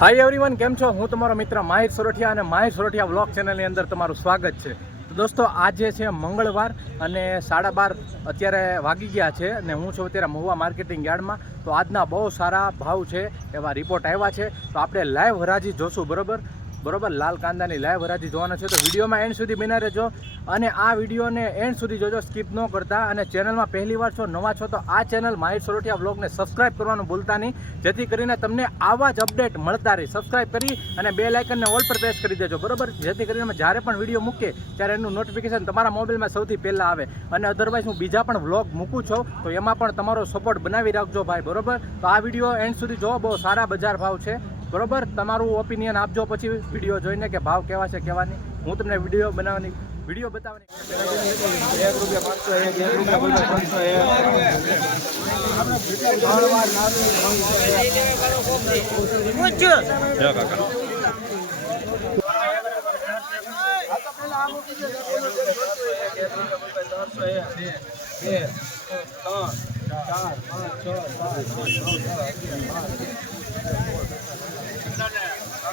Hi everyone કેમ છો? હું તમારો મિત્ર માહિર સોરઠિયા અને માહિર સોરઠિયા બ્લોગ ચેનલની અંદર તમારું સ્વાગત છે. તો દોસ્તો, આજે છે મંગળવાર અને સાડા બાર અત્યારે વાગી ગયા છે અને હું છું અત્યારે મહુવા માર્કેટિંગ યાર્ડમાં. તો આજના બહુ સારા ભાવ છે એવા રિપોર્ટ આવ્યા છે. તો આપણે લાઈવ હરાજી જોશું, બરોબર? બરોબર? લાલ કાંદાની લાઈવ હરાજી જોવાના છે તો વિડીયોમાં એન્ડ સુધી બિના રહેજો અને આ વિડીયોને એન્ડ સુધી જોજો સ્કીપ ન કરતા અને ચેનલમાં પહેલી વાર છો, નવા છો તો આ ચેનલ માહિર સોરઠિયા બ્લોગને સબસ્ક્રાઇબ કરવાનું ભૂલતા નહીં. જેથી કરીને તમને આવા જ અપડેટ મળતા રહે. સબસ્ક્રાઇબ કરી અને બે લાઇકનને ઓલ પર પ્રેસ કરી દેજો, બરોબર? જેથી કરીને જ્યારે પણ વીડિયો મૂકીએ, ત્યારે એનું નોટિફિકેશન તમારા મોબાઈલમાં સૌથી પહેલાં આવે. અને અધરવાઇઝ હું બીજા પણ વ્લોગ મૂકું છું, તો એમાં પણ તમારો સપોર્ટ બનાવી રાખજો ભાઈ, બરોબર? તો આ વીડિયો એન્ડ સુધી જોવો, બહુ સારા બજાર ભાવ છે. બરોબર? તમારું ઓપિનિયન આપજો, પછી વીડિયો જોઈને કે ભાવ કેવા છે કેવા હું તમને વીડિયો બનાવવાની વીડિયો બતાવવાની એક રૂપિયા પાંચસો ચાર, પાંચ, છ, સાત નવ, દસ, અગિયાર, બાર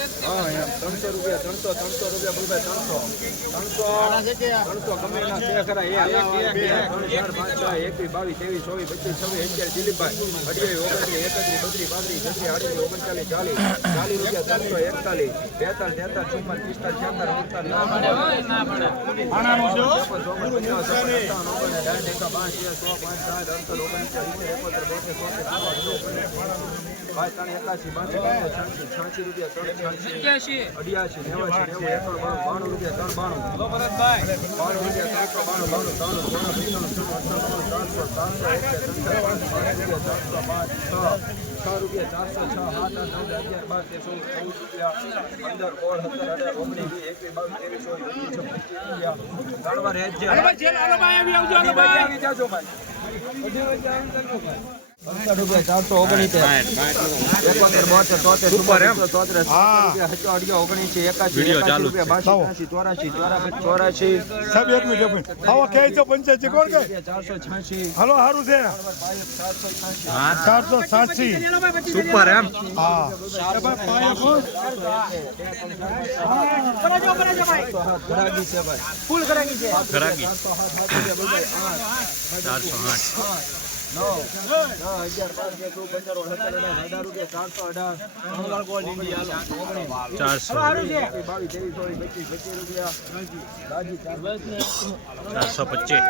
હા ત્રણસો રૂપિયા ત્રણસો ત્રણસો રૂપિયા બોલભાઈ ત્રણસો ત્રણસો ત્રણસો ગમે એના છે ખરા એક બે ત્રણ ચાર પાંચ છ એકવીસ બાવીસ ત્રેવીસ ચોવીસ પચીસ છવ્વીસ અગિયાર દિલીપભાઈ અઢિયાવીસ ઓગણત્રીસ એકત્રીસ બત્રીસ પાંત્રીસ છત્રીસ આડત્રીસ ઓગણચાલીસ ચાલીસ ચાલીસ રૂપિયા ત્રણસો એકતાલીસ બેતાલીસ તેતાલીસ ચુમ્માલીસ પિસ્તાલીસ છેતાલીસ અઢિયાસી નેવાસી નેવું એકસો બાણું રૂપિયા ત્રણ બાણું બાણું રૂપિયા ત્રણસો બાણું બાણું ત્રણ સોળ ત્રણસો ચારસો ચારસો પાંચ છ છ રૂપિયા ચારસો છ સાત આઠ નવ અગિયાર બાર તેરસો ચૌદ રૂપિયા પંદર સોળ સત્તર અઢાર ઓગણીસ એકવીસ બાવીસ ત્રેવીસ ચોવીસ રૂપિયા ત્રણ વાર હેજ છે આવી જાજો ભાઈ બધી બાજુ આવી જાજો ભાઈ પંચાણું રૂપિયા ચારસો ઓગણીસ એકોતેર બોતેર તોતેર ઉપર એમ? ચોતેર અઢિયો અઢિયો ઓગણીસ એકાસી એકાસી રૂપિયા બાસી ત્યાંસી ચોરાશી ચોરાશી ચોરાશી સાહેબ એક મિનિટ એક મિનિટ આવા કે છે પંચાયતી કોણ કે ચારસો છ્યાસી હાલો સારું છે ચારસો છ્યાસી ચારસો સાતસી સુપર એમ હા ઘરાગી છે ભાઈ ફૂલ કરાવી છે ઘરાકી ચારસો સાત સાત રૂપિયા બોલો આઠ ચારસો પચીસ.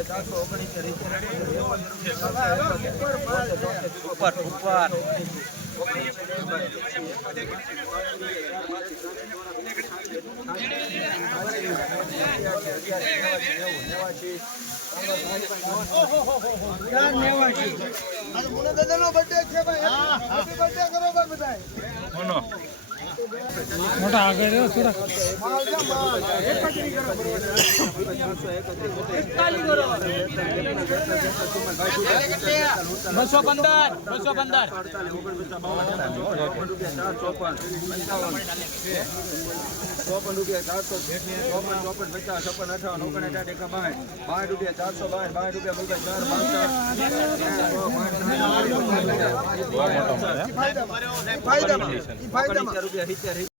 ચારસો ઓગણીસ ઉપર ઉપર. મોટા આગળ થોડા. બસો પંદર બસો પંદર. ચોપન રૂપિયા ચારસો ચોપન ચોપન પચાસ છપ્પન અઠાવન ઓગણસાઠ એકા બાર બાર રૂપિયા ચારસો બાર બાર રૂપિયા બોલભાઈ ચાર પાંચ ચાર રૂપિયા સિત્તેર